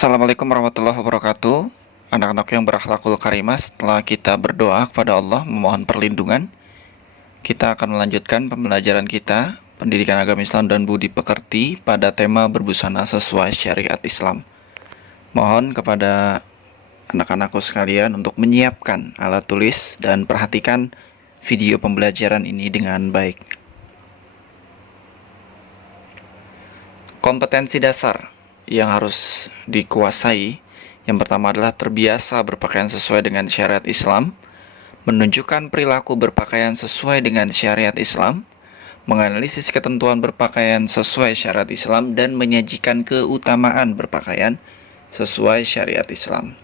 Assalamualaikum warahmatullahi wabarakatuh. Anak-anak yang berakhlakul karimah, setelah kita berdoa kepada Allah memohon perlindungan, kita akan melanjutkan pembelajaran kita pendidikan agama Islam dan budi pekerti pada tema berbusana sesuai syariat Islam. Mohon kepada anak-anakku sekalian untuk menyiapkan alat tulis dan perhatikan video pembelajaran ini dengan baik. Kompetensi dasar yang harus dikuasai, yang pertama adalah terbiasa berpakaian sesuai dengan syariat Islam, menunjukkan perilaku berpakaian sesuai dengan syariat Islam, menganalisis ketentuan berpakaian sesuai syariat Islam, dan menyajikan keutamaan berpakaian sesuai syariat Islam.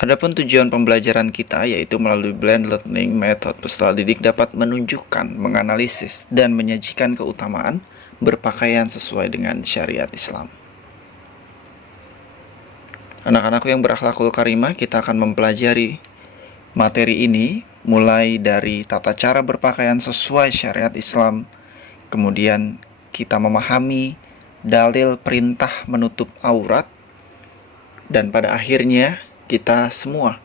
Adapun tujuan pembelajaran kita yaitu melalui blend learning method, peserta didik dapat menunjukkan, menganalisis, dan menyajikan keutamaan berpakaian sesuai dengan syariat Islam. Anak-anakku yang berakhlakul karimah, kita akan mempelajari materi ini mulai dari tata cara berpakaian sesuai syariat Islam, kemudian kita memahami dalil perintah menutup aurat, dan pada akhirnya kita semua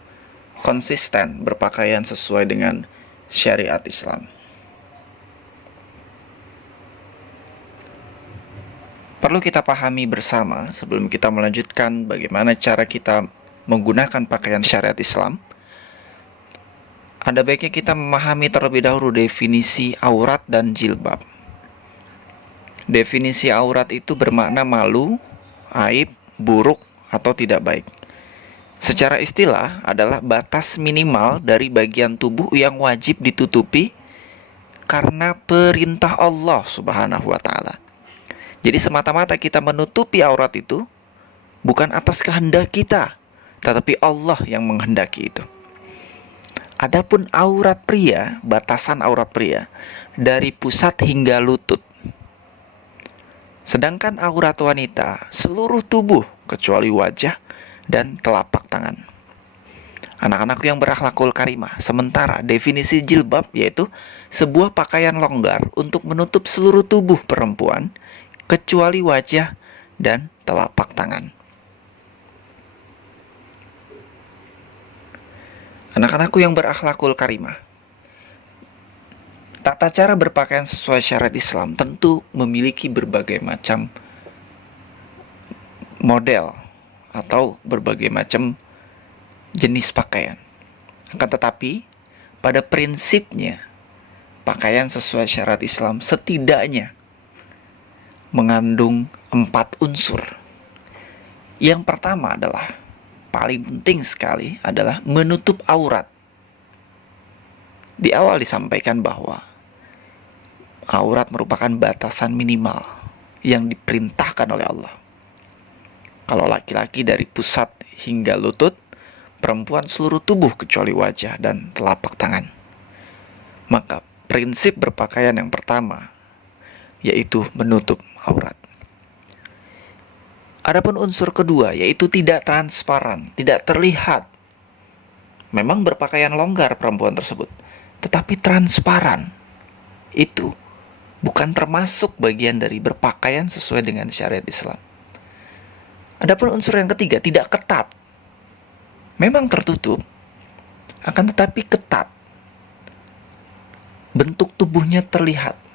konsisten berpakaian sesuai dengan syariat Islam. Perlu kita pahami bersama sebelum kita melanjutkan bagaimana cara kita menggunakan pakaian syariat Islam. Ada baiknya kita memahami terlebih dahulu definisi aurat dan jilbab. Definisi aurat itu bermakna malu, aib, buruk, atau tidak baik. Secara istilah adalah batas minimal dari bagian tubuh yang wajib ditutupi karena perintah Allah Subhanahu wa ta'ala. Jadi semata-mata kita menutupi aurat itu bukan atas kehendak kita, tetapi Allah yang menghendaki itu. Adapun aurat pria, batasan aurat pria dari pusat hingga lutut. Sedangkan aurat wanita seluruh tubuh kecuali wajah dan telapak tangan. Anak-anakku yang berakhlakul karimah, sementara definisi jilbab yaitu sebuah pakaian longgar untuk menutup seluruh tubuh perempuan kecuali wajah dan telapak tangan. Anak-anakku yang berakhlakul karimah, tata cara berpakaian sesuai syariat Islam tentu memiliki berbagai macam model atau berbagai macam jenis pakaian. Akan tetapi, pada prinsipnya, pakaian sesuai syariat Islam setidaknya mengandung 4 unsur. Yang pertama adalah, paling penting sekali adalah menutup aurat. Di awal disampaikan bahwa aurat merupakan batasan minimal yang diperintahkan oleh Allah. Kalau laki-laki dari pusat hingga lutut, perempuan seluruh tubuh kecuali wajah dan telapak tangan. Maka prinsip berpakaian yang pertama yaitu menutup aurat. Adapun unsur kedua yaitu tidak transparan, tidak terlihat. Memang berpakaian longgar perempuan tersebut, tetapi transparan. Itu bukan termasuk bagian dari berpakaian sesuai dengan syariat Islam. Adapun unsur yang ketiga, tidak ketat. Memang tertutup, akan tetapi ketat. Bentuk tubuhnya terlihat.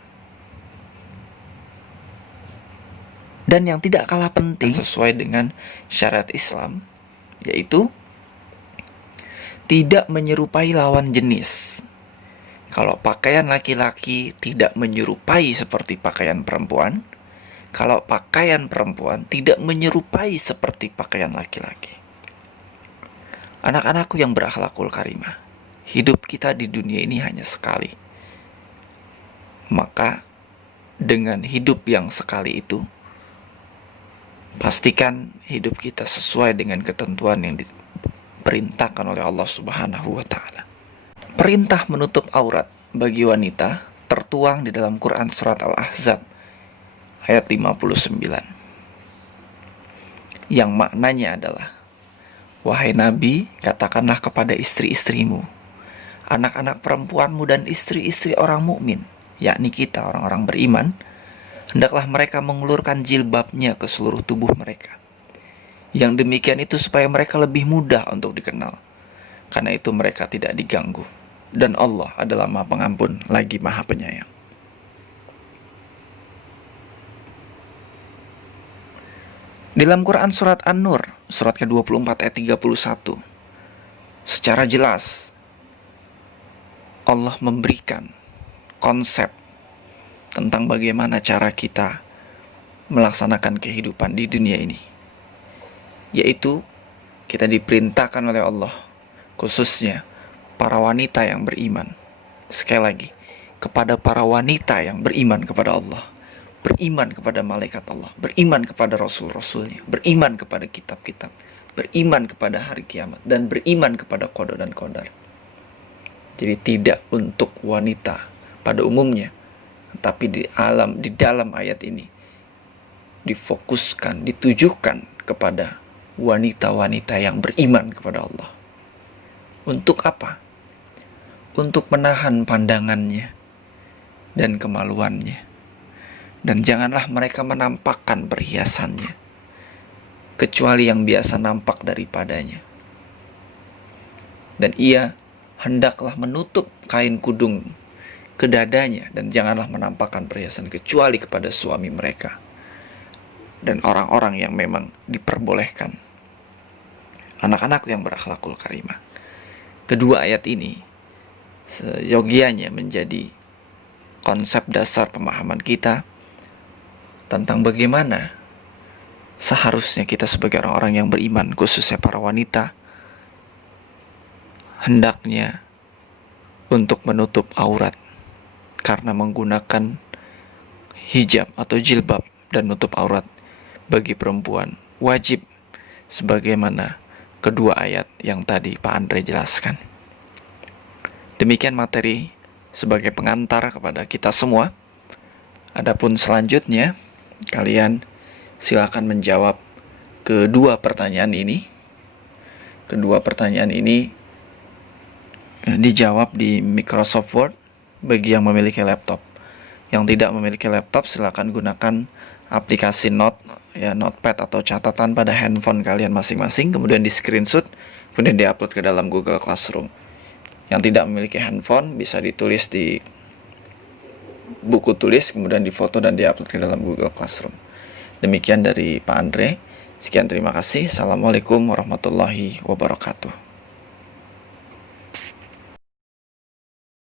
Dan yang tidak kalah penting sesuai dengan syariat Islam, yaitu tidak menyerupai lawan jenis. Kalau pakaian laki-laki tidak menyerupai seperti pakaian perempuan, kalau pakaian perempuan tidak menyerupai seperti pakaian laki-laki. Anak-anakku yang berakhlakul karimah, hidup kita di dunia ini hanya sekali. Maka dengan hidup yang sekali itu, pastikan hidup kita sesuai dengan ketentuan yang diperintahkan oleh Allah Subhanahu wa ta'ala. Perintah menutup aurat bagi wanita tertuang di dalam Quran surat Al-Ahzab ayat 59, yang maknanya adalah, wahai Nabi, katakanlah kepada istri-istrimu, anak-anak perempuanmu dan istri-istri orang mukmin, yakni kita orang-orang beriman, hendaklah mereka mengulurkan jilbabnya ke seluruh tubuh mereka. Yang demikian itu supaya mereka lebih mudah untuk dikenal. Karena itu mereka tidak diganggu. Dan Allah adalah Maha Pengampun lagi Maha Penyayang. Dalam Quran surat An-Nur, surat ke-24 ayat 31, secara jelas Allah memberikan konsep tentang bagaimana cara kita melaksanakan kehidupan di dunia ini. Yaitu kita diperintahkan oleh Allah, khususnya para wanita yang beriman. Sekali lagi, kepada para wanita yang beriman kepada Allah, beriman kepada malaikat Allah, beriman kepada rasul-rasulnya, beriman kepada kitab-kitab, beriman kepada hari kiamat, dan beriman kepada qada dan qadar. Jadi tidak untuk wanita pada umumnya, tapi di dalam ayat ini difokuskan, ditujukan kepada wanita-wanita yang beriman kepada Allah. Untuk apa? Untuk menahan pandangannya dan kemaluannya. Dan janganlah mereka menampakkan perhiasannya, kecuali yang biasa nampak daripadanya. Dan ia hendaklah menutup kain kudung ke dadanya, dan janganlah menampakkan perhiasan kecuali kepada suami mereka dan orang-orang yang memang diperbolehkan, anak-anak yang berakhlakul karimah. Kedua ayat ini seyogianya menjadi konsep dasar pemahaman kita tentang bagaimana seharusnya kita sebagai orang-orang yang beriman, khususnya para wanita, hendaknya untuk menutup aurat karena menggunakan hijab atau jilbab dan nutup aurat bagi perempuan wajib sebagaimana kedua ayat yang tadi Pak Andre jelaskan. Demikian materi sebagai pengantar kepada kita semua. Adapun selanjutnya, kalian silakan menjawab kedua pertanyaan ini. Kedua pertanyaan ini dijawab di Microsoft Word bagi yang memiliki laptop. Yang tidak memiliki laptop, silakan gunakan aplikasi Note, Notepad atau catatan pada handphone kalian masing-masing, kemudian di screenshot, kemudian diupload ke dalam Google Classroom. Yang tidak memiliki handphone bisa ditulis di buku tulis, kemudian difoto dan diupload ke dalam Google Classroom. Demikian dari Pak Andre. Sekian, terima kasih. Assalamualaikum warahmatullahi wabarakatuh.